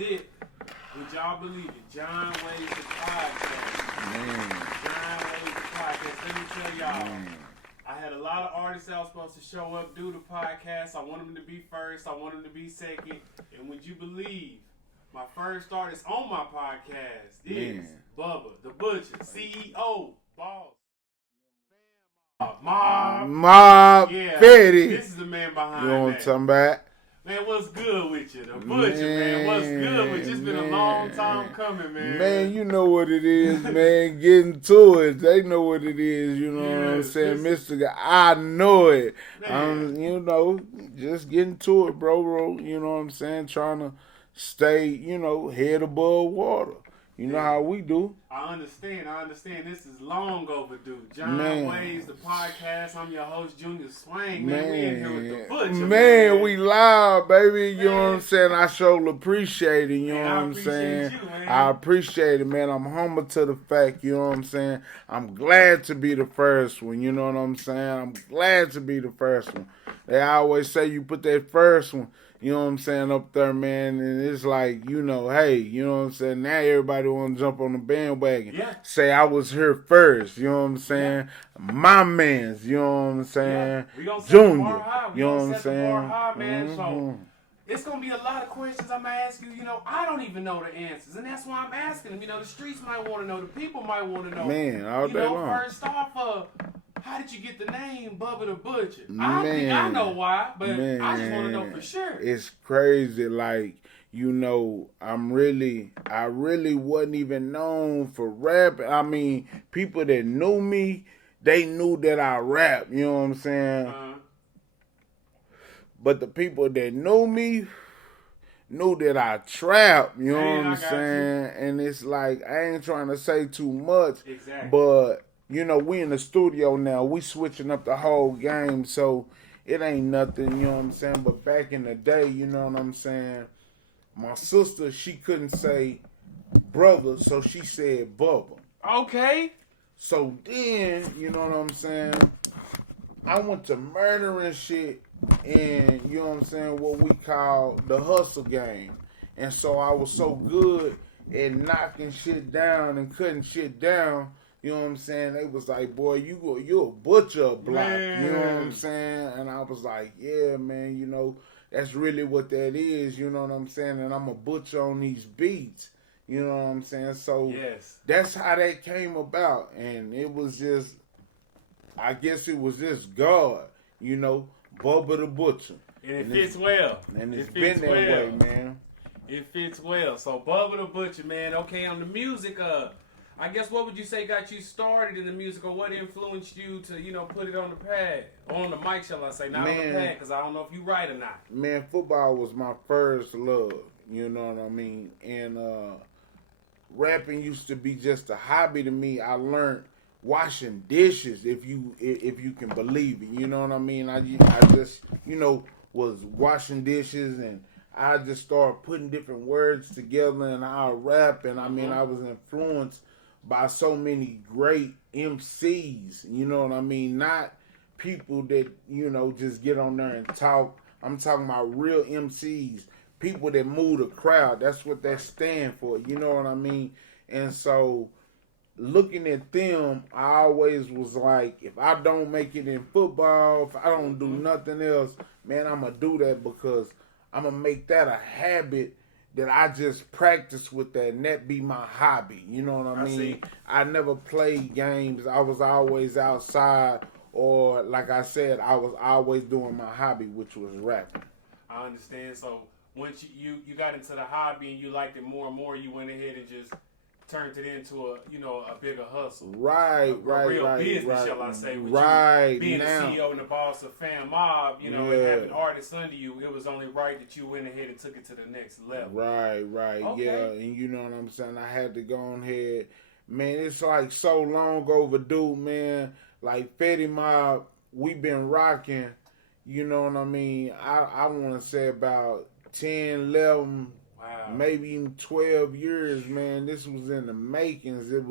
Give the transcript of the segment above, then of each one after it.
it. Would y'all believe it? Gyant Waves the podcast. Man. Gyant Waves the podcast. Let me tell y'all. Man. I had a lot of artists that was supposed to show up, do the podcast. I want them to be first. I want them to be second. And would you believe my first artist on my podcast is Bubba, the Butcha, CEO, boss. Mob yeah, Feddi. This is the man behind You know what I'm that. talking about? Man, what's good with you? The Butcha, man. What's good with you? It's been a long time coming, man. Man, you know what it is, man. Getting to it. They know what it is, you know what I'm saying? Mr. Guy, I know it. You know, just getting to it, bro. You know what I'm saying? Trying to stay, you know, head above water. You know how we do. I understand. This is long overdue. Gyant Waves, the podcast. I'm your host, Junior Swain. Man, we in here with the Butcha. Man, we live, baby. You know what I'm saying? I sure appreciate it. You know what I'm saying? I appreciate it, man. I'm humble to the fact, you know what I'm saying? I'm glad to be the first one. You know what I'm saying? I'm glad to be the first one. They always say you put that first one, you know what I'm saying, up there, man, and it's like, you know, hey, you know what I'm saying, now everybody want to jump on the bandwagon. Yeah. Say I was here first, you know what I'm saying, my mans, you know what I'm saying, We gonna set Junior, the bar high. you know what I'm saying. The bar high, man. So it's going to be a lot of questions I'm going to ask you. You know, I don't even know the answers, and that's why I'm asking them. You know, the streets might want to know, the people might want to know. Man, all day long. First off, how did you get the name Bubba the Butcha? I think I know why, but I just want to know for sure. It's crazy, like, you know, I really wasn't even known for rap. I mean, people that knew me, they knew that I rap, you know what I'm saying? But the people that knew me knew that I trap, you know what I'm saying? And it's like, I ain't trying to say too much, but, you know, we in the studio now. We switching up the whole game, so it ain't nothing, you know what I'm saying? But back in the day, you know what I'm saying? My sister, she couldn't say brother, so she said Bubba. Okay. So then, you know what I'm saying? I went to murdering shit in, you know what I'm saying, what we call the hustle game. And so I was so good at knocking shit down and cutting shit down, you know what I'm saying? They was like, boy, you a butcher block, you know what I'm saying? And I was like, yeah, man, you know, that's really what that is, you know what I'm saying? And I'm a butcher on these beats, you know what I'm saying? So that's how that came about. And it was just, I guess it was just God, you know, Bubba the Butcher. And it fits well. And it's been that way, man. It fits well. So Bubba the Butcher, man. Okay, on the music, I guess what would you say got you started in the music, or what influenced you to, you know, put it on the pad, on the mic, shall I say, not on the pad, because I don't know if you right or not. Man, football was my first love, you know what I mean? And rapping used to be just a hobby to me. I learned washing dishes, if you can believe it, you know what I mean? I just, you know, was washing dishes, and I just started putting different words together, and I rap, and I mean, I was influenced by so many great MCs, you know what I mean? Not people that, you know, just get on there and talk. I'm talking about real MCs, people that move the crowd. That's what that stand for, you know what I mean? And so, looking at them, I always was like, if I don't make it in football, if I don't do nothing else, man, I'm going to do that, because I'm going to make that a habit that I just practice with that, and that be my hobby. You know what I mean? I never played games. I was always outside, or like I said, I was always doing my hobby, which was rapping. I understand. So once you got into the hobby and you liked it more and more, you went ahead and just turned it into a, you know, a bigger hustle. Right, a real business, shall I say. With you being the CEO and the boss of Fam Mob, you know, and having artists under you, it was only right that you went ahead and took it to the next level. Right, okay. Yeah. And you know what I'm saying? I had to go on ahead. Man, it's like so long overdue, man. Like Feddi Mob, we've been rocking, you know what I mean? I want to say about 10, 11, maybe even 12 years, man. This was in the makings. It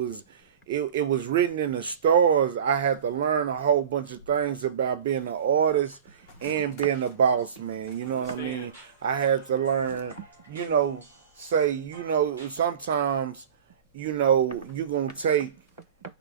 was written in the stars. I had to learn a whole bunch of things about being an artist and being a boss man. You know what I mean? I had to learn, you know, say, you know, sometimes, you know, you gonna take.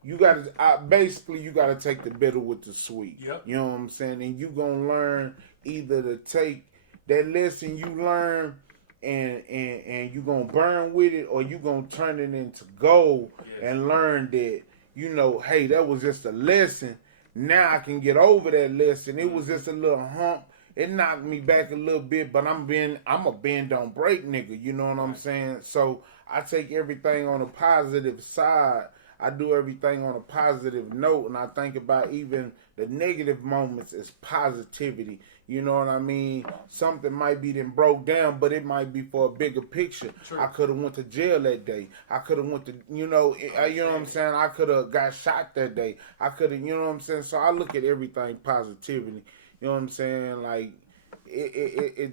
You gotta basically you gotta take the bitter with the sweet. Yep. You know what I'm saying? And you gonna learn either to take that lesson you learn and you gonna burn with it, or you gonna turn it into gold and learn that, you know, hey, that was just a lesson. Now I can get over that lesson. It was just a little hump. It knocked me back a little bit, but I'm a bend don't break nigga. You know what I'm saying? So I take everything on a positive side. I do everything on a positive note, and I think about even the negative moments as positivity. You know what I mean? Something might be then broke down, but it might be for a bigger picture. True. I could have went to jail that day. I could have went to, you know what I'm saying? I could have got shot that day. I could have, you know what I'm saying? So I look at everything positivity. You know what I'm saying? Like,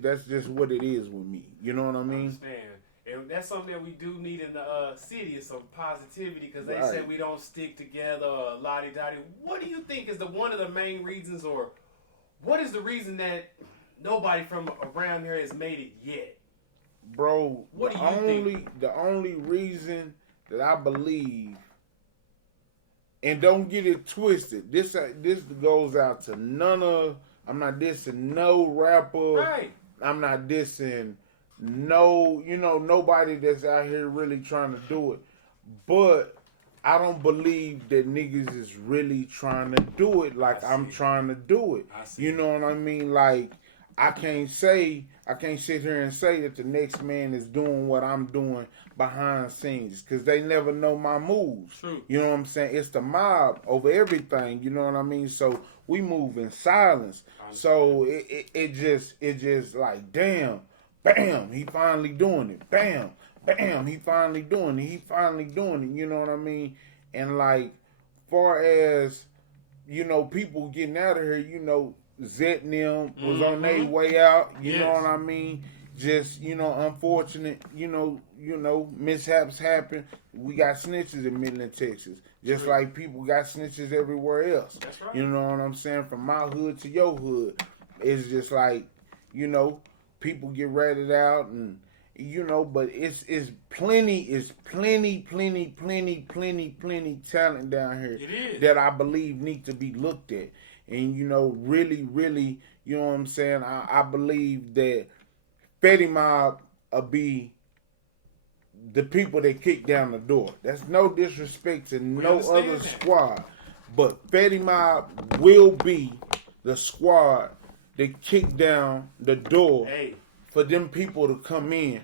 that's just what it is with me. You know what I mean? I understand. And that's something that we do need in the city is some positivity, because they say we don't stick together, la-di-da-di. What do you think is one of the main reasons, or what is the reason that nobody from around here has made it yet? Bro, what do you think? The only reason that I believe, and don't get it twisted, this goes out to I'm not dissing no rapper. Right. I'm not dissing nobody that's out here really trying to do it. But I don't believe that niggas is really trying to do it like I'm trying to do it. You know what I mean? Like, I can't sit here and say that the next man is doing what I'm doing behind scenes, because they never know my moves. True. You know what I'm saying? It's the mob over everything. You know what I mean? So we move in silence. So it just like, damn, bam, he finally doing it. Bam, bam, he finally doing it. He finally doing it. You know what I mean? And like, far as, you know, people getting out of here, you know, Zet and them was on their way out. You know what I mean? Just, you know, unfortunate, you know, mishaps happen. We got snitches in Midland, Texas. Just like people got snitches everywhere else. That's right. You know what I'm saying? From my hood to your hood. It's just like, you know, people get ratted out, and, you know, but it's plenty talent down here that I believe need to be looked at. And, you know, really, you know what I'm saying? I believe that Feddi Mob will be the people that kick down the door. That's no disrespect to no other squad. But Feddi Mob will be the squad that kick down the door for them people to come in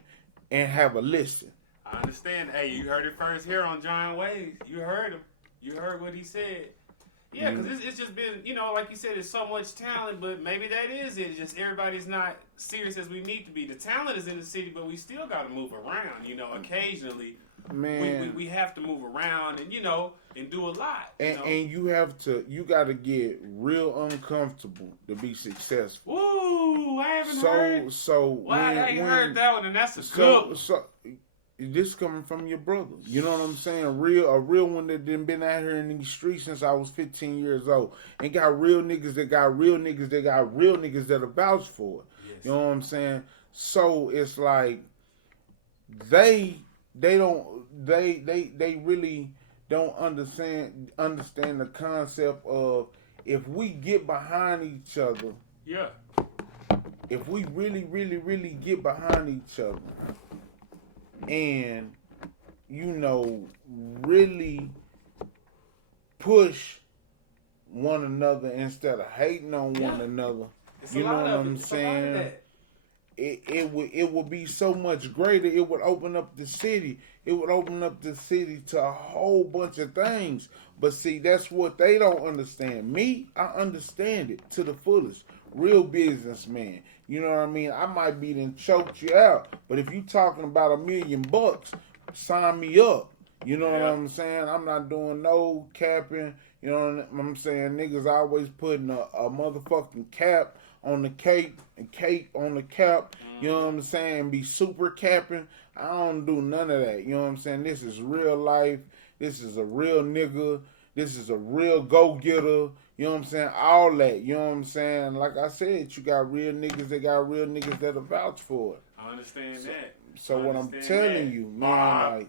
and have a listen. I understand. Hey, you heard it first here on Gyant Waves. You heard him. You heard what he said. Yeah, because it's just been, you know, like you said, there's so much talent, but maybe that is it. It's just everybody's not serious as we need to be. The talent is in the city, but we still got to move around, you know, occasionally. Man. We have to move around and, you know, and do a lot. And you got to get real uncomfortable to be successful. Ooh, I haven't heard. I ain't heard that one, and that's a good one. So, this coming from your brother. You know what I'm saying? A real one that done been out here in these streets since I was 15 years old. And got real niggas that got real niggas that got real niggas that'll vouch for it. Yes. You know what I'm saying? So it's like they really don't understand the concept of, if we get behind each other. Yeah. If we really get behind each other, and, you know, really push one another instead of hating on one another. You know what I'm saying? It would be so much greater. It would open up the city. It would open up the city to a whole bunch of things. But see, that's what they don't understand. Me, I understand it to the fullest. Real businessman. You know what I mean? I might be done choked you out, but if you talking about $1 million, sign me up. You know what I'm saying? I'm not doing no capping. You know what I'm saying? Niggas always putting a motherfucking cap on the cape and cape on the cap. You know what I'm saying? Be super capping. I don't do none of that. You know what I'm saying? This is real life. This is a real nigga. This is a real go-getter. You know what I'm saying? All that. You know what I'm saying? Like I said, you got real niggas that got real niggas that'll vouch for it. I understand that. So what I'm telling you, man, like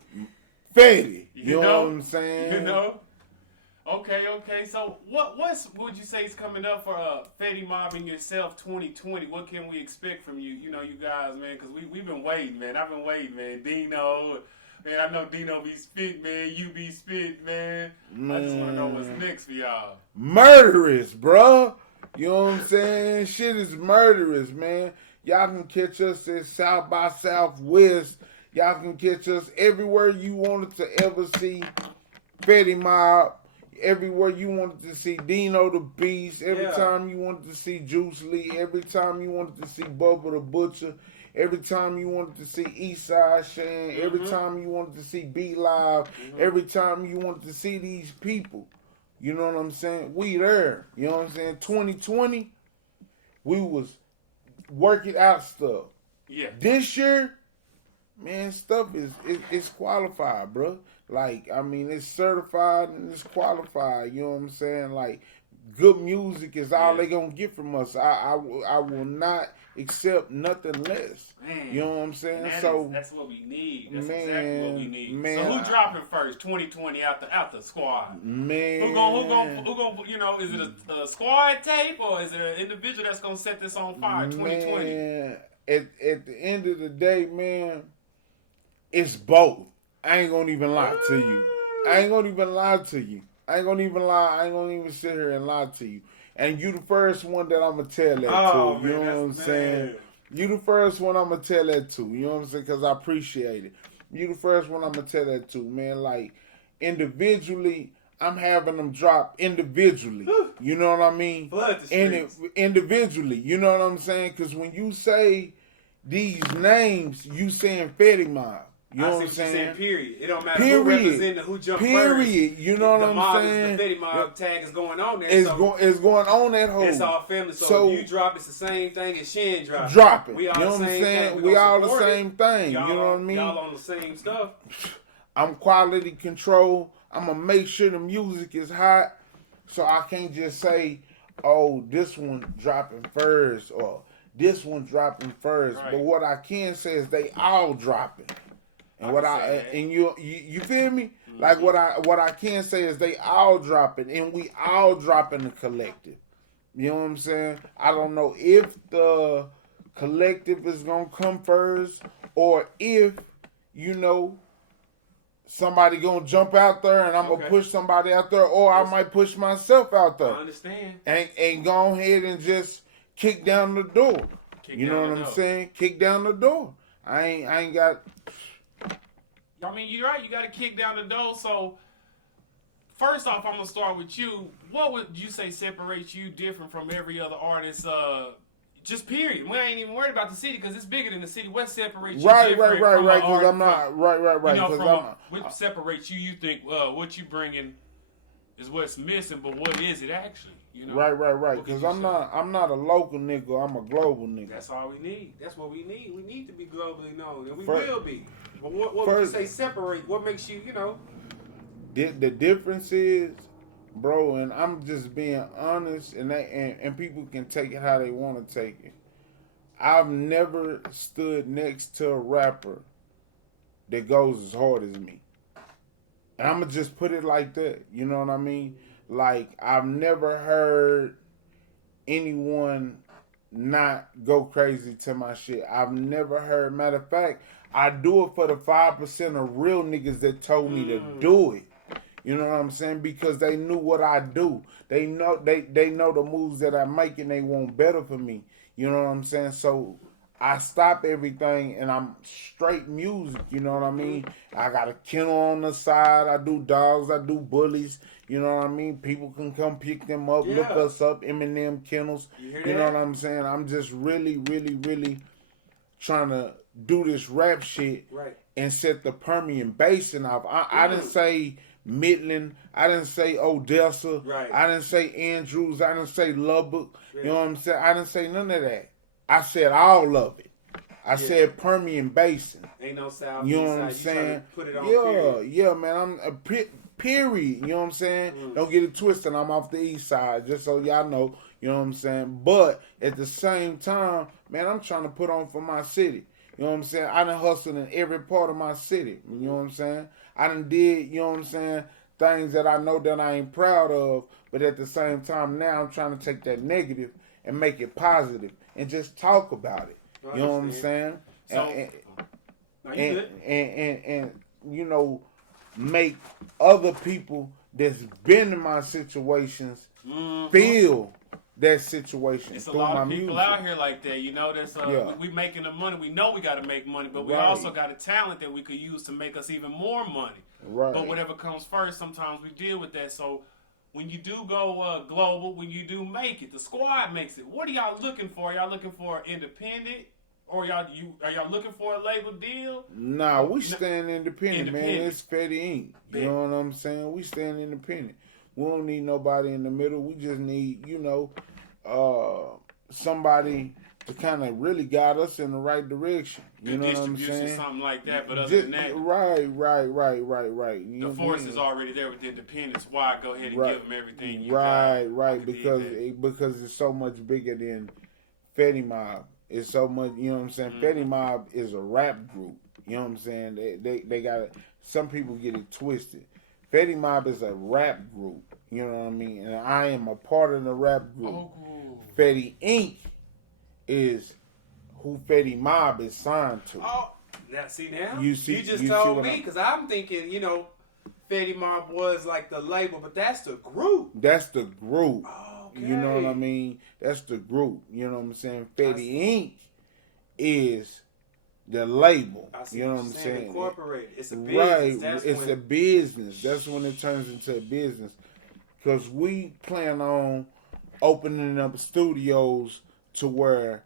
Feddi, you know what I'm saying? You know. Okay. So what would you say is coming up for Feddi Mob and yourself 2020? What can we expect from you? You know, you guys, man, because we've been waiting, man. I've been waiting, man. Dino, man, I know Dino be spit, man. You be spit, man. I just want to know what's next for y'all. Murderous, bruh. You know what I'm saying? Shit is murderous, man. Y'all can catch us at South by Southwest. Y'all can catch us everywhere you wanted to ever see Feddi Mob. Everywhere you wanted to see Dino the Beast. Every time you wanted to see Juice Lee. Every time you wanted to see Bubba the Butcher. Every time you wanted to see Eastside Shane. Every time you wanted to see Beat Live. Every time you wanted to see these people. You know what I'm saying? We there. You know what I'm saying? 2020, we was working out stuff. Yeah. This year, man, stuff is qualified, bro. Like, I mean, it's certified and it's qualified. You know what I'm saying? Like, good music is all they gonna get from us. I will not accept nothing less. Man, you know what I'm saying? That's what we need. That's exactly what we need. Man, so who dropping first? 2020 out the squad. Man, who gonna? You know, is it a squad tape or is it an individual that's gonna set this on fire? 2020. Man, at the end of the day, man, it's both. I ain't gonna even lie to you. I ain't gonna even sit here and lie to you. And you the first one that I'm gonna tell that to. You know what I'm saying? You the first one I'm gonna tell that to. You know what I'm saying? Because I appreciate it. You the first one I'm gonna tell that to, man. Like, individually, I'm having them drop individually. You know what I mean? Individually. You know what I'm saying? Because when you say these names, you saying Feddi Mob. You know what I'm saying? Period. It don't matter who representing who jumped first. You know what I'm saying? The Feddi Mob tag is going on there. It's going on that whole. It's all family. So if you drop, it's the same thing as Shin drop. Drop it. We all you know the what I'm same saying? thing. We all the same thing. You know what I mean? Y'all on the same stuff. I'm quality control. I'm going to make sure the music is hot. So I can't just say, oh, this one dropping first or this one dropping first. Right. But what I can say is they all dropping. And you feel me? Mm-hmm. Like what I can say is they all dropping and we all dropping the collective. You know what I'm saying? I don't know if the collective is gonna come first or if, you know, somebody gonna jump out there and I'm gonna push somebody out there, or I might push myself out there. I understand. And go ahead and just kick down the door. You know what I'm saying? Kick down the door. I ain't got. I mean, you're right. You got to kick down the door. So, first off, I'm gonna start with you. What would you say separates you different from every other artist? Just period. We ain't even worried about the city because it's bigger than the city. What separates you? Right. Because I'm not right. You know, what separates you? You think what you bringing is what's missing, but what is it actually? You know? Right. Because I'm not a local nigga. I'm a global nigga. That's all we need. That's what we need. We need to be globally known, and we will be. But what would you say separate? What makes you, you know? The difference is, bro, and I'm just being honest, and people can take it how they want to take it. I've never stood next to a rapper that goes as hard as me. And I'm going to just put it like that. You know what I mean? Like, I've never heard anyone not go crazy to my shit. I've never heard, matter of fact, I do it for the 5% of real niggas that told me to do it. You know what I'm saying? Because they knew what I do. They know the moves that I make and they want better for me. You know what I'm saying? So I stop everything and I'm straight music. You know what I mean? I got a kennel on the side. I do dogs. I do bullies. You know what I mean? People can come pick them up, look us up, Eminem kennels. You know what I'm saying? I'm just really, really, really trying to do this rap shit and set the Permian Basin off. I didn't say Midland. I didn't say Odessa. I didn't say Andrews. I didn't say Lubbock. You know what I'm saying? I didn't say none of that. I said all of it. I said Permian Basin. Ain't no South. You know what I'm saying? Put it on yeah, man. I'm a period. You know what I'm saying? Don't get it twisted. I'm off the east side, just so y'all know. You know what I'm saying? But at the same time, man, I'm trying to put on for my city. You know what I'm saying? I done hustled in every part of my city. You know what I'm saying? I done did, you know what I'm saying, things that I know that I ain't proud of, but at the same time now I'm trying to take that negative and make it positive and just talk about it. You know what I'm saying? So, and you know, make other people that's been in my situations feel that situation. It's a lot of people out here like that, you know. That's we making the money. We know we got to make money, but we also got a talent that we could use to make us even more money. Right. But whatever comes first, sometimes we deal with that. So when you do go global, when you do make it, the squad makes it. What are y'all looking for? Y'all looking for independent? Or are y'all looking for a label deal? Nah, we stand independent, man. It's Feddi Inc. You know what I'm saying? We stand independent. We don't need nobody in the middle. We just need, you know, somebody to kind of really guide us in the right direction. You know what I'm saying? Something like that, but other than that. Right. The force is already there with independence. Why go ahead and give them everything you got? Right, because it's so much bigger than Feddi Mob. It's so much, you know what I'm saying? Feddi Mob is a rap group. You know what I'm saying? They got it. Some people get it twisted. Feddi Mob is a rap group. You know what I mean? And I am a part of the rap group. Oh, cool. Feddi Inc. is who Feddi Mob is signed to. Oh, now see now? You just told me, because I'm thinking, you know, Feddi Mob was like the label, but that's the group. That's the group. Oh, okay. You know what I mean? That's the group. You know what I'm saying? Feddi Inc. is the label. You know what I'm saying? Incorporated. It's a business. Right. It's a business. That's when it turns into a business. Because we plan on opening up studios to where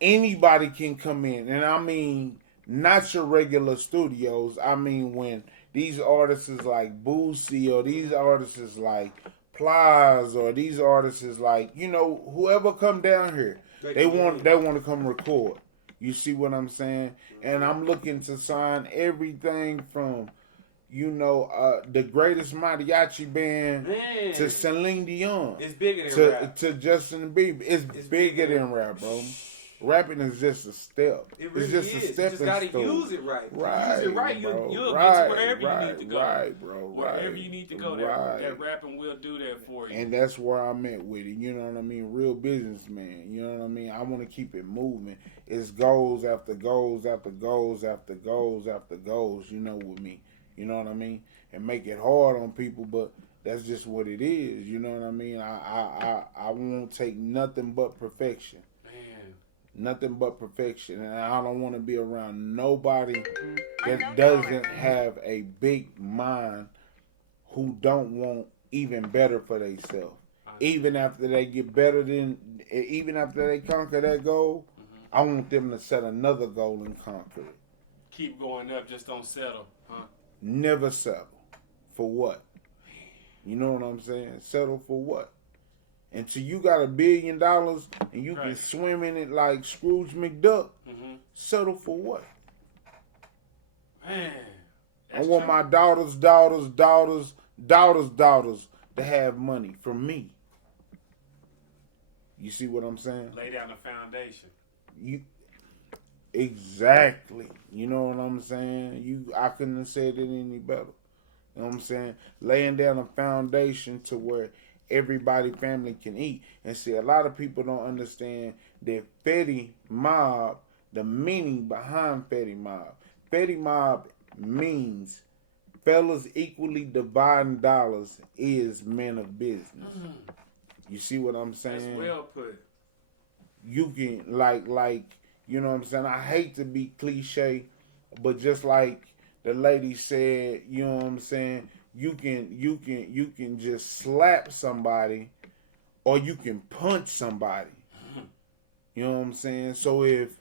anybody can come in. And I mean, not your regular studios. I mean, when these artists like Boosie or these artists like Plies or these artists like, you know, whoever come down here, they want to come record. You see what I'm saying? And I'm looking to sign everything from, you know, the greatest mariachi band to Celine Dion. It's bigger than rap. To Justin Bieber. It's bigger than rap, bro. Rapping is just a step. It really it's just is. a stepping You just gotta stone. use it right. Right. Use it right. Bro. You'll get wherever you need to go. Right, bro. Wherever you need to go, that rapping will do that for you. And that's where I'm at with it. You know what I mean? Real businessman. You know what I mean? I want to keep it moving. It's goals after goals after goals after goals after goals, you know, with me. You know what I mean? And make it hard on people, but that's just what it is. You know what I mean? I won't take nothing but perfection. Nothing but perfection. And I don't want to be around nobody that doesn't have a big mind, who don't want even better for themselves. Even after they get better even after they conquer that goal, I want them to set another goal and conquer it. Keep going up, just don't settle, huh? Never settle. For what? You know what I'm saying? Settle for what? Until you got $1 billion and you can swim in it like Scrooge McDuck, settle for what? Man, I want my daughters to have money from me. You see what I'm saying? Lay down the foundation. Exactly. You know what I'm saying? I couldn't have said it any better. You know what I'm saying? Laying down a foundation to where everybody family can eat. And see, a lot of people don't understand that Feddi Mob, the meaning behind Feddi Mob. Feddi Mob means fellas equally dividing dollars is men of business. You see what I'm saying? That's well put. You can like you know what I'm saying? I hate to be cliche, but just like the lady said, you know what I'm saying? You can just slap somebody or you can punch somebody. You know what I'm saying? So if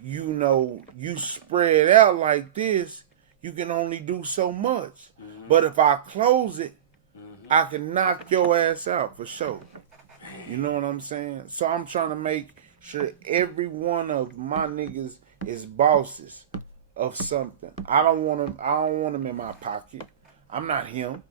you know you spread out like this, you can only do so much. But if I close it, I can knock your ass out for sure. You know what I'm saying? So I'm trying to make sure every one of my niggas is bosses of something. I don't want them in my pocket. I'm not him.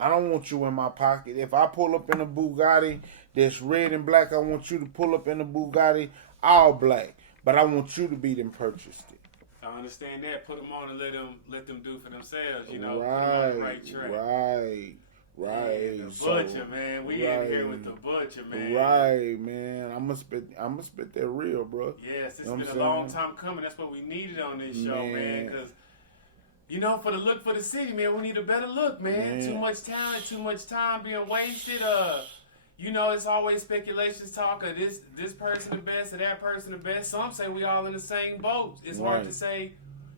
I don't want you in my pocket. If I pull up in a Bugatti that's red and black, I want you to pull up in a Bugatti all black. but I want you to be them purchased it. I understand that. Put them on and let them do for themselves. You know, right, put them on the right track. Right. Man, the Butcha, man. We in here with the Butcha, man. Right, man. I'm gonna spit that real, bro. Yes, it's been a long time coming. That's what we needed on this show, man. Because for the look for the city, man, we need a better look, man. Too much time being wasted. It's always speculations talk of this person the best or that person the best. Some say we all in the same boat. It's hard to say,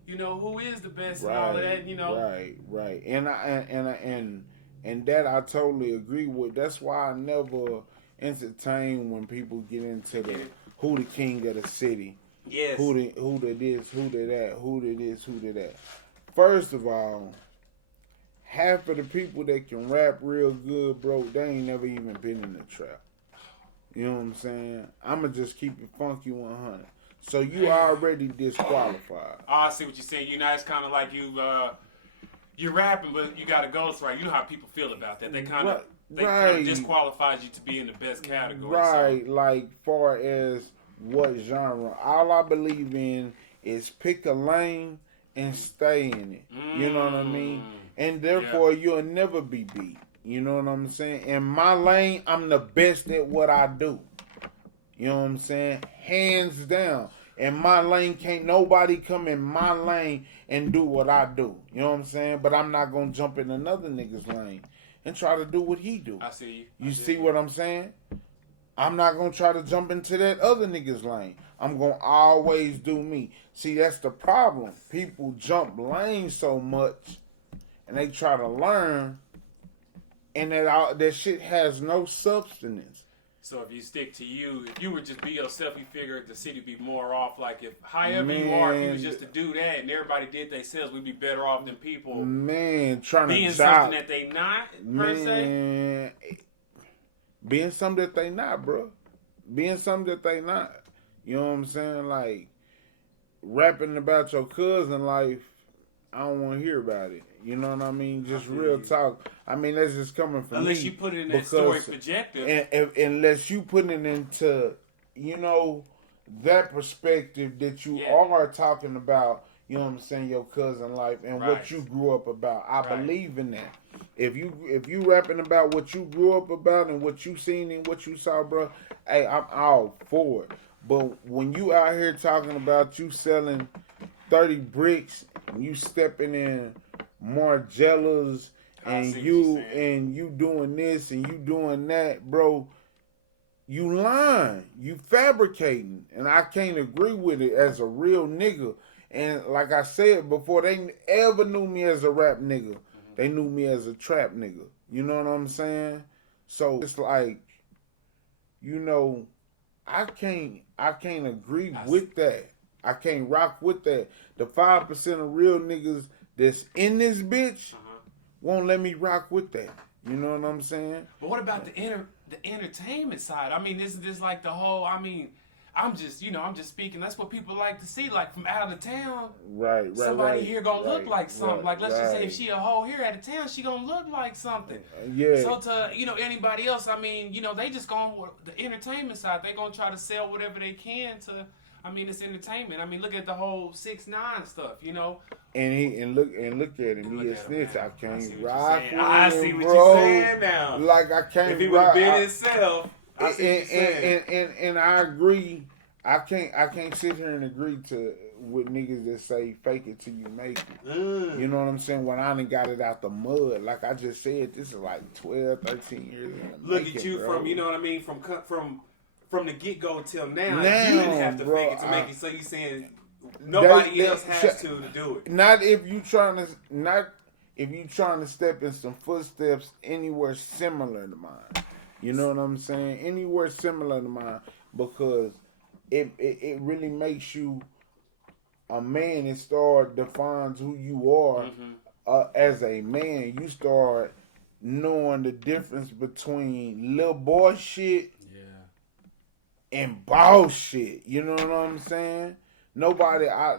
who is the best and all of that, Right. And that I totally agree with. That's why I never entertain when people get into who the king of the city. Yes. Who the this, who the that, who the this, who the that. First of all, half of the people that can rap real good, bro, they ain't never even been in the trap. You know what I'm saying? I'ma just keep it funky 100. So you already disqualified. Oh, I see what you're saying. It's kind of like you're rapping, but you got a ghostwriter. You know how people feel about that. They kind of disqualifies you to be in the best category. Right, so. Like far as what genre. All I believe in is pick a lane and stay in it. You know what I mean? And therefore, you'll never be beat. You know what I'm saying? In my lane, I'm the best at what I do. You know what I'm saying? Hands down. In my lane, can't nobody come in my lane and do what I do. You know what I'm saying? But I'm not going to jump in another nigga's lane and try to do what he do. I see you. You see what I'm saying? I'm not going to try to jump into that other nigga's lane. I'm going to always do me. See, that's the problem. People jump lanes so much and they try to learn, and that shit has no substance. So if you stick to you, if you would just be yourself, you figure the city would be more off. Like if however you are, if you was just to do that and everybody did themselves, we'd be better off than people trying being to something that they not, per se. Being something that they not, bro. Being something that they not. You know what I'm saying? Like rapping about your cousin life, I don't want to hear about it. You know what I mean? Just real talk. I mean, that's just coming from unless you put it in that story projective. Unless you put it into, that perspective that you are talking about, you know what I'm saying, your cousin life and what you grew up about. I believe in that. If you rapping about what you grew up about and what you seen and what you saw, bro, hey, I'm all for it. But when you out here talking about you selling 30 bricks and you stepping in Margellas and you doing this and you doing that, bro, you lying. You fabricating. And I can't agree with it as a real nigga. And like I said before, they ever knew me as a rap nigga. They knew me as a trap nigga. You know what I'm saying? So it's like, I can't agree with that. I can't rock with that. The 5% of real niggas that's in this bitch won't let me rock with that. You know what I'm saying? But what about the entertainment side? I mean, isn't this like the whole? I mean, I'm just speaking. That's what people like to see, like from out of town. Right. Somebody here gonna look like something. Like let's just say if she a hoe here out of town, she gonna look like something. Yeah. So to anybody else, I mean, they just gonna the entertainment side. They gonna try to sell whatever they can to. I mean, it's entertainment. I mean, look at the whole 6ix9ine stuff, And look at him. He a snitch. I can't rock with him, I see what bro. you're saying now. Like I can't. If he would have been himself, I see what you're saying. And I agree. I can't sit here and agree with niggas that say fake it till you make it. You know what I'm saying? When I done got it out the mud, like I just said, this is like 12, 13 years. Look at you bro. From you know what I mean from the get go till now. You didn't have to fake it to make it. So you saying nobody else has to do it. Not if you trying to step in some footsteps anywhere similar to mine. You know what I'm saying? Anywhere similar to mine, because it really makes you a man and defines who you are as a man. You start knowing the difference between little boy shit and boss shit. You know what I'm saying? Nobody, I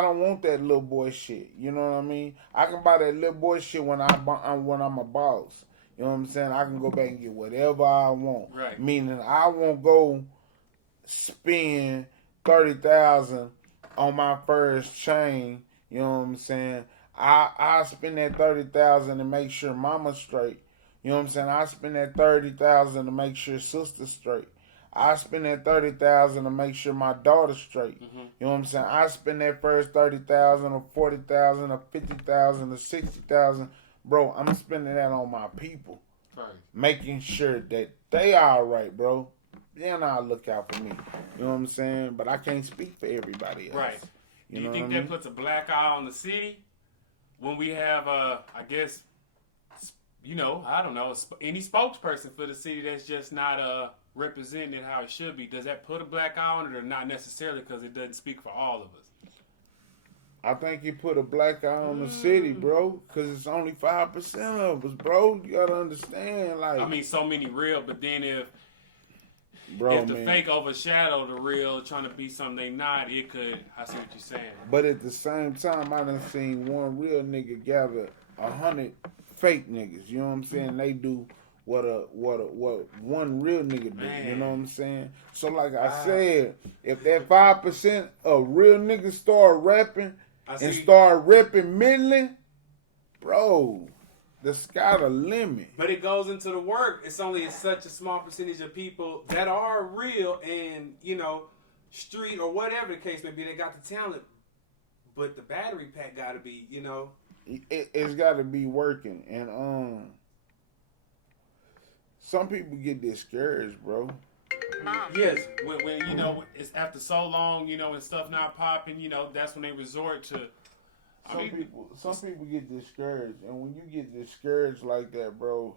don't want that little boy shit. You know what I mean? I can buy that little boy shit when I'm a boss. You know what I'm saying? I can go back and get whatever I want. Right. Meaning I won't go spend $30,000 on my first chain. You know what I'm saying? I spend that $30,000 to make sure mama's straight. You know what I'm saying? I spend that $30,000 to make sure sister's straight. I spend that $30,000 to make sure my daughter's straight. Mm-hmm. You know what I'm saying? I spend that first $30,000 or $40,000 or $50,000 or $60,000, bro. I'm spending that on my people, right. Making sure that they all right, bro. Then I'll look out for me. You know what I'm saying? But I can't speak for everybody else. Right. You Do you know think what I that mean? puts a black eye on the city when we have, I guess, I don't know, any spokesperson for the city that's just not representing it how it should be? Does that put a black eye on it, or not necessarily because it doesn't speak for all of us? I think you put a black eye on the city, bro, because it's only 5% of us, bro. You gotta understand, like. I mean, so many real, but then if the man, fake overshadow the real, trying to be something they not, it could. I see what you're saying. But at the same time, I done seen one real nigga gather 100 fake niggas. You know what I'm saying? They do what one real nigga do. Man. You know what I'm saying? So like I said, if that 5% of real niggas start rapping and start repping mentally, bro, the sky the limit. But it goes into the work. It's only such a small percentage of people that are real and, street or whatever the case may be. They got the talent, but the battery pack got to be, It's got to be working. And some people get discouraged, bro. Yes, when it's after so long, and stuff not popping, that's when they resort to. Some people get discouraged, and when you get discouraged like that, bro,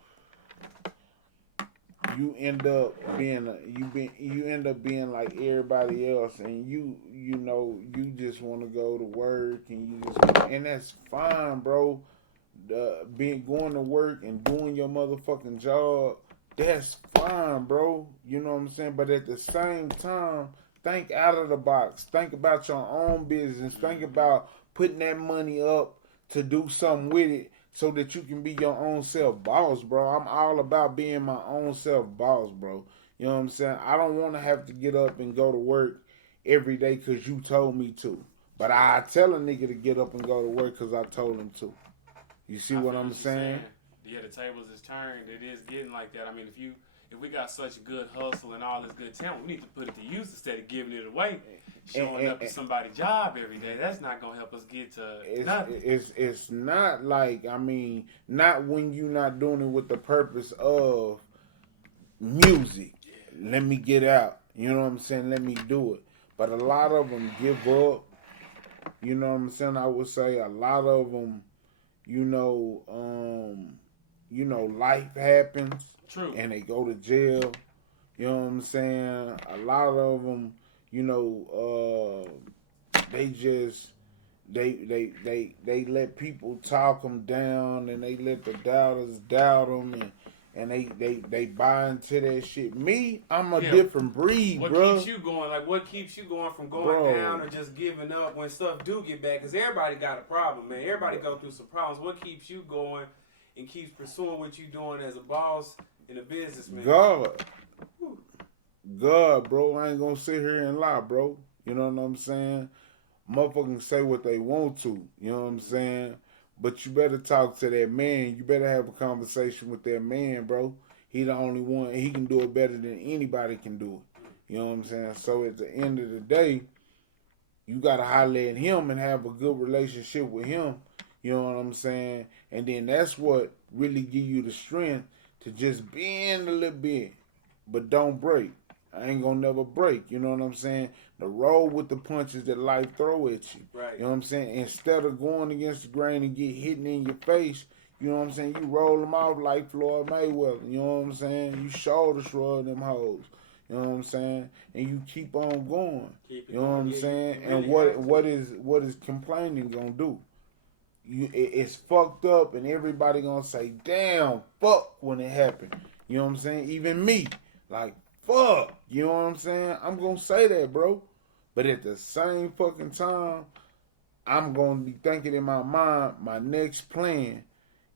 you end up being like everybody else, and you just want to go to work, and that's fine, bro. Going to work and doing your motherfucking job, that's fine, bro. You know what I'm saying? But at the same time, think out of the box. Think about your own business. Think about putting that money up to do something with it so that you can be your own self boss, bro. I'm all about being my own self boss, bro. You know what I'm saying? I don't want to have to get up and go to work every day because you told me to. But I tell a nigga to get up and go to work because I told him to. You see what I'm saying? Yeah, the tables is turned. It is getting like that. I mean, if we got such good hustle and all this good talent, we need to put it to use instead of giving it away. Showing up to somebody's job every day, that's not going to help us get to nothing. It's not like, not when you're not doing it with the purpose of music. Yeah. Let me get out. You know what I'm saying? Let me do it. But a lot of them give up. You know what I'm saying? I would say a lot of them, life happens. True. And they go to jail. You know what I'm saying? A lot of them, they let people talk them down, and they let the doubters doubt them, and they buy into that shit. Me, I'm a different breed, bro. What keeps you going? Like, what keeps you going from going down or just giving up when stuff do get back? Because everybody got a problem, man. Everybody go through some problems. What keeps you going and keeps pursuing what you doing as a boss and a businessman? God, bro. I ain't gonna sit here and lie, bro. You know what I'm saying? Motherfuckers say what they want to. You know what I'm saying? But you better talk to that man. You better have a conversation with that man, bro. He the only one. He can do it better than anybody can do it. You know what I'm saying? So at the end of the day, you gotta holler at him and have a good relationship with him. You know what I'm saying? And then that's what really give you the strength to just bend a little bit, but don't break. I ain't gonna never break. You know what I'm saying? The roll with the punches that life throw at you. Right. You know what I'm saying? Instead of going against the grain and get hitting in your face, you know what I'm saying? You roll them off like Floyd Mayweather. You know what I'm saying? You shoulder shrug them hoes. You know what I'm saying? And you keep on going. You know what I'm saying? And what is complaining gonna do? It's fucked up, and everybody gonna say, "Damn, fuck," when it happened. You know what I'm saying? Even me, like, fuck. You know what I'm saying? I'm gonna say that, bro. But at the same fucking time, I'm gonna be thinking in my mind, my next plan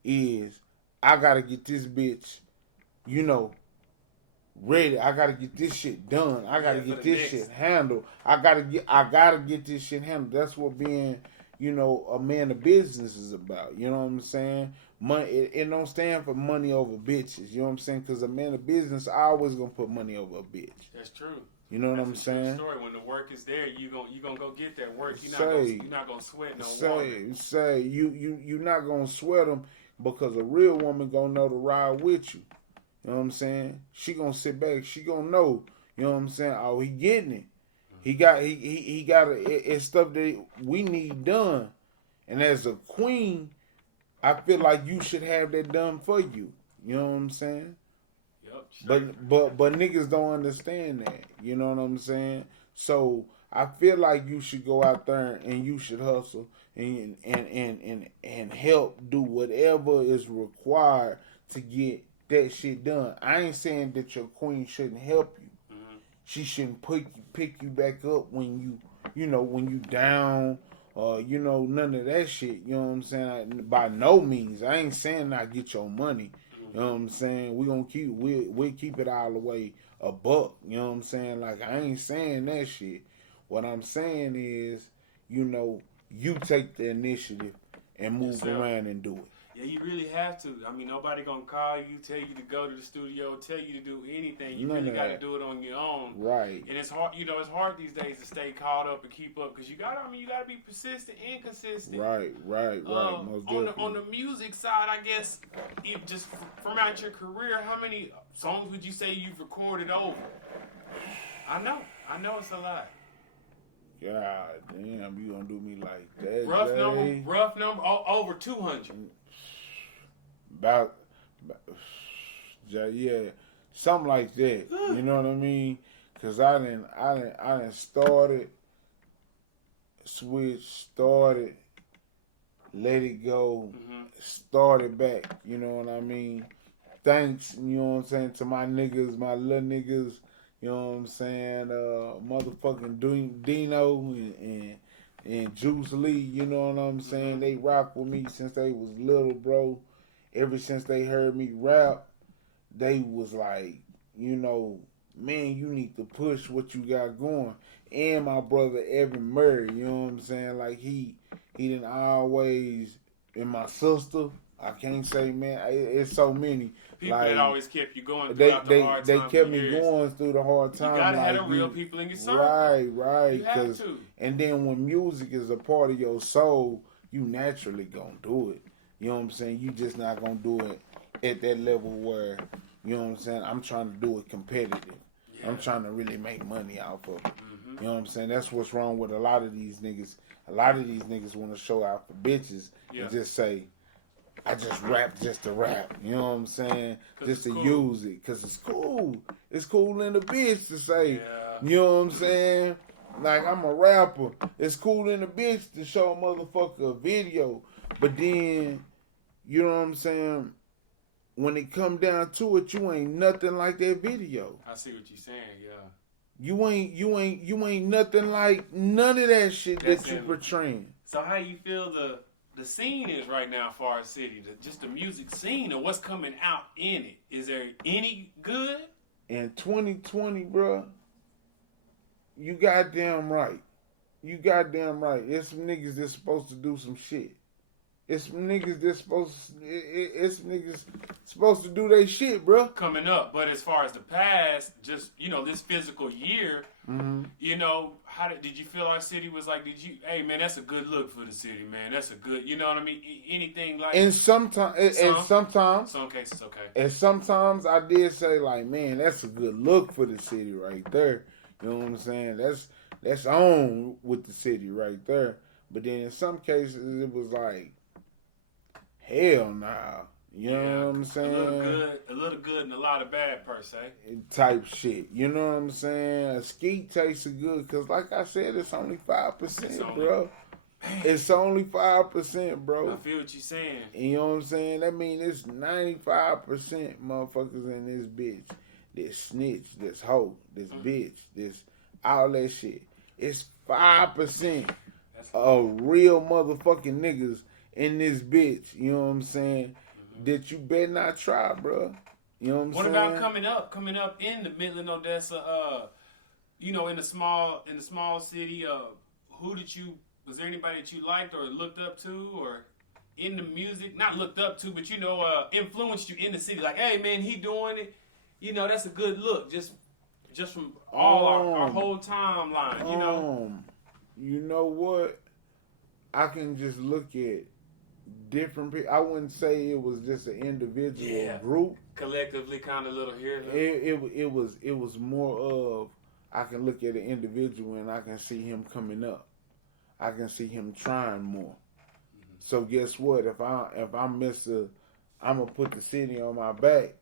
is I gotta get this bitch, ready. I gotta get this shit done. I gotta get this shit handled. I gotta get this shit handled. That's what being, a man of business is about. You know what I'm saying? Money, it don't stand for money over bitches. You know what I'm saying? Because a man of business always gonna put money over a bitch. That's true. You know what I'm saying? Story. When the work is there, you gonna go get that work. You're not gonna sweat no woman. You not gonna sweat them because a real woman gonna know to ride with you. You know what I'm saying? She gonna sit back. She gonna know. You know what I'm saying? Oh, he getting it. He got it's stuff that we need done. And as a queen, I feel like you should have that done for you. You know what I'm saying? Yep. But niggas don't understand that. You know what I'm saying? So I feel like you should go out there and you should hustle and help do whatever is required to get that shit done. I ain't saying that your queen shouldn't help you. Mm-hmm. She shouldn't pick you back up when when you down. None of that shit. You know what I'm saying? By no means. I ain't saying not get your money. You know what I'm saying? We'll keep it all the way a buck. You know what I'm saying? Like, I ain't saying that shit. What I'm saying is, you take the initiative and move around and do it. Yeah, you really have to. I mean, nobody gonna call you, tell you to go to the studio, tell you to do anything. You really got to do it on your own. Right. And it's hard. It's hard these days to stay caught up and keep up because you gotta be persistent and consistent. Right. On the music side, I guess, just from out your career, how many songs would you say you've recorded over? I know it's a lot. God damn, you gonna do me like that? Rough number, over 200. About yeah, something like that. You know what I mean? Cause I didn't started, let it go, started back. You know what I mean? Thanks, you know what I'm saying, to my niggas, my little niggas. You know what I'm saying? Motherfucking Dino and Juice Lee, you know what I'm saying? They rock with me since they was little, bro. Ever since they heard me rap, they was like, man, you need to push what you got going. And my brother Evan Murray, you know what I'm saying? Like, he didn't always, and my sister, I can't say, man, it's so many. People like, that always kept you going throughout the hard times. They kept me years. going through the hard time. You gotta have the real people in your circle. Right. You have to. And then when music is a part of your soul, you naturally gonna do it. You know what I'm saying? You just not gonna do it at that level where, you know what I'm saying, I'm trying to do it competitive. Yeah. I'm trying to really make money out of it. Mm-hmm. You know what I'm saying? That's what's wrong with a lot of these niggas. A lot of these niggas want to show out for bitches and just say, I just rap just to rap. You know what I'm saying? Just to use it. Because it's cool. It's cool in the bitch to say, you know what I'm saying? Like, I'm a rapper. It's cool in the bitch to show a motherfucker a video. But then, you know what I'm saying? When it come down to it, you ain't nothing like that video. I see what you're saying, yeah. You ain't nothing like none of that shit that you portraying. So how you feel the scene is right now for our city? Just the music scene or what's coming out in it? Is there any good? In 2020, bro, you goddamn right. It's some niggas that's supposed to do some shit. It's niggas that's supposed to do their shit, bro. Coming up, but as far as the past, just this physical year, how did you feel our city was like? Hey man, that's a good look for the city, man. That's a good, you know what I mean? Anything like? And sometimes, some cases, okay. And sometimes I did say like, man, that's a good look for the city right there. You know what I'm saying? That's on with the city right there. But then in some cases it was like, hell nah. You know what I'm saying? A little good and a lot of bad per se. Type shit. You know what I'm saying? A skeet tastes good because, like I said, it's only 5%, bro. It's only 5%, bro. I feel what you're saying. You know what I'm saying? That means it's 95% motherfuckers in this bitch. This snitch, this hoe, this bitch, this all that shit. It's 5% of real motherfucking niggas in this bitch. You know what I'm saying? That you better not try, bro. You know what I'm saying? What about coming up in the Midland, Odessa? In the small city. Was there anybody that you liked or looked up to, or in the music? Not looked up to, but influenced you in the city. Like, hey man, he doing it. That's a good look. Just from all our whole timeline. You know what? I can just look at different people. I wouldn't say it was just an individual group. Collectively, kind of little here. It was more of, I can look at an individual and I can see him coming up. I can see him trying more. Mm-hmm. So guess what? If I'm Mr. I'm gonna put the city on my back.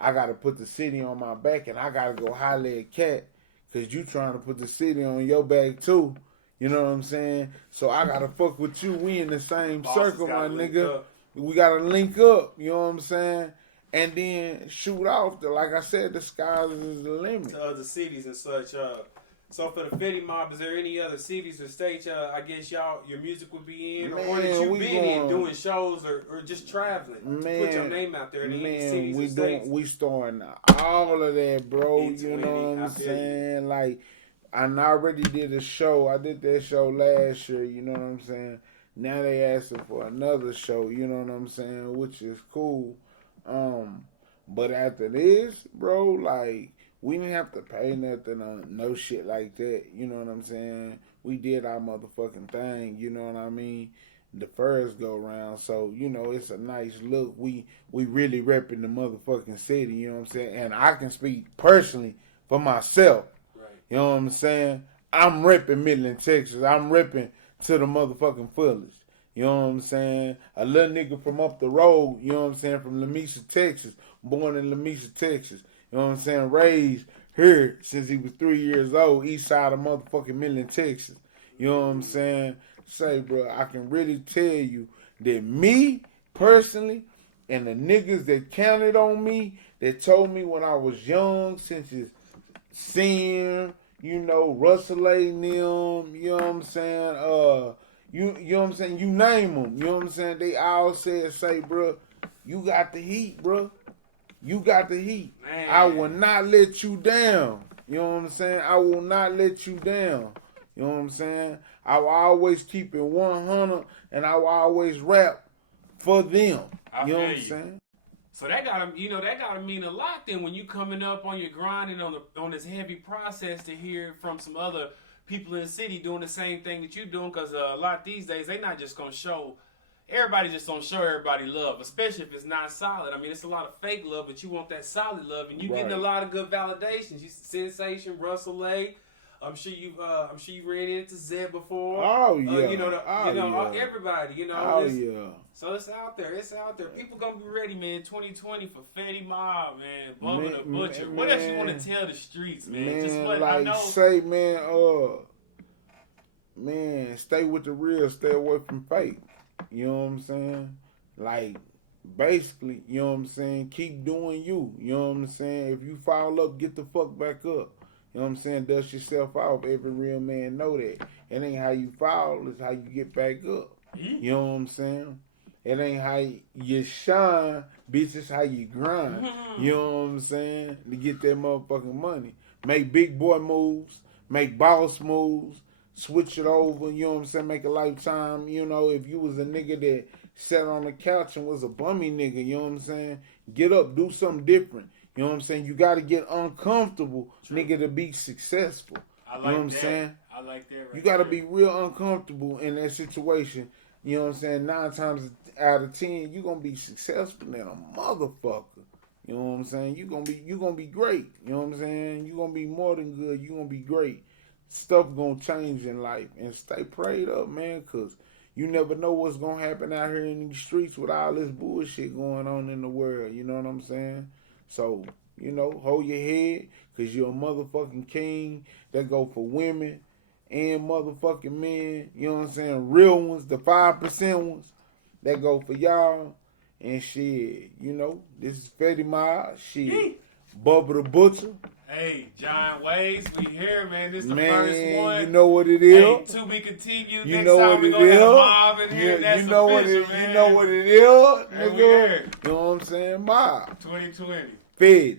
I gotta put the city on my back, and I gotta go holler at Cat, cause you trying to put the city on your back too. You know what I'm saying? So I gotta fuck with you. We in the same circle, my nigga. We gotta link up. You know what I'm saying? And then shoot off. Like I said, the sky is the limit. To other cities and such. So for the Feddi mob, is there any other cities or states? I guess your music would be in, or that you been in doing shows or just traveling. Man, put your name out there in any cities or states. We starting all of that, bro. You know what I'm saying? Like, I already did a show. I did that show last year. You know what I'm saying? Now they asking for another show. You know what I'm saying? Which is cool. But after this, bro, like, we didn't have to pay nothing on no shit like that. You know what I'm saying? We did our motherfucking thing. You know what I mean? The first go round. So, it's a nice look. We really repping the motherfucking city. You know what I'm saying? And I can speak personally for myself. Right. You know what I'm saying? I'm repping Midland, Texas. I'm repping to the motherfucking fullest. You know what I'm saying? A little nigga from up the road, you know what I'm saying, from Lamesa, Texas. Born in Lamesa, Texas. You know what I'm saying? Raised here since he was 3 years old, east side of motherfucking Midland, Texas. You know what I'm saying? Say, bro, I can really tell you that me, personally, and the niggas that counted on me, that told me when I was young, since it's Sim, Russell A. Nim, you know what I'm saying? You know what I'm saying? You name them. You know what I'm saying? They all say, bro, you got the heat, bro. You got the heat. Man. I will not let you down. You know what I'm saying? I will not let you down. You know what I'm saying? I will always keep it 100, and I will always rap for them. You know what I'm saying? So that gotta mean a lot then when you coming up on your grind and on this heavy process to hear from some other people in the city doing the same thing that you're doing, because a lot these days they not just gonna show. Everybody just don't show everybody love, especially if it's not solid. I mean, it's a lot of fake love, but you want that solid love, and you getting a lot of good validations. You Sensation, Russell A. I'm sure you've ran into Zed before. Oh yeah. Everybody. Oh yeah. So it's out there. It's out there. People gonna be ready, man. 2020 for Feddi Mob, man. Bubba the Butcher. What else you want to tell the streets, man? Man, just what like I know. Say, man, stay with the real. Stay away from fake. You know what I'm saying? Like, basically, you know what I'm saying? Keep doing you. You know what I'm saying? If you fall up, get the fuck back up. You know what I'm saying? Dust yourself off. Every real man know that. It ain't how you fall, it's how you get back up. You know what I'm saying? It ain't how you shine, bitch, it's how you grind. You know what I'm saying? To get that motherfucking money. Make big boy moves. Make boss moves. Switch it over, you know what I'm saying, make a lifetime, if you was a nigga that sat on the couch and was a bummy nigga, you know what I'm saying, get up, do something different, you know what I'm saying, you got to get uncomfortable, nigga, to be successful, I like you know what I'm that. saying, I like that you got to be real uncomfortable in that situation, you know what I'm saying, 9 times out of 10, you going to be successful than a motherfucker, you know what I'm saying, you going to be great, you know what I'm saying, you going to be more than good, you going to be great. Stuff gonna change in life, and stay prayed up, man, cause you never know what's gonna happen out here in these streets with all this bullshit going on in the world. You know what I'm saying? So, hold your head, cause you're a motherfucking king that go for women and motherfucking men. You know what I'm saying? Real ones, the 5% ones that go for y'all. And shit, this is Feddi Mob. Shit, Bubba the Butcher. Hey, Gyant Waves, we here, man. This is the first one. You know what it is. Hey, to be continued. You Next know time what we it gonna have a is. mob in here. That's You know official, what it. man. You know what it is, Hey, we nigga. here. You know what I'm saying, Bob? 2020. Feddi.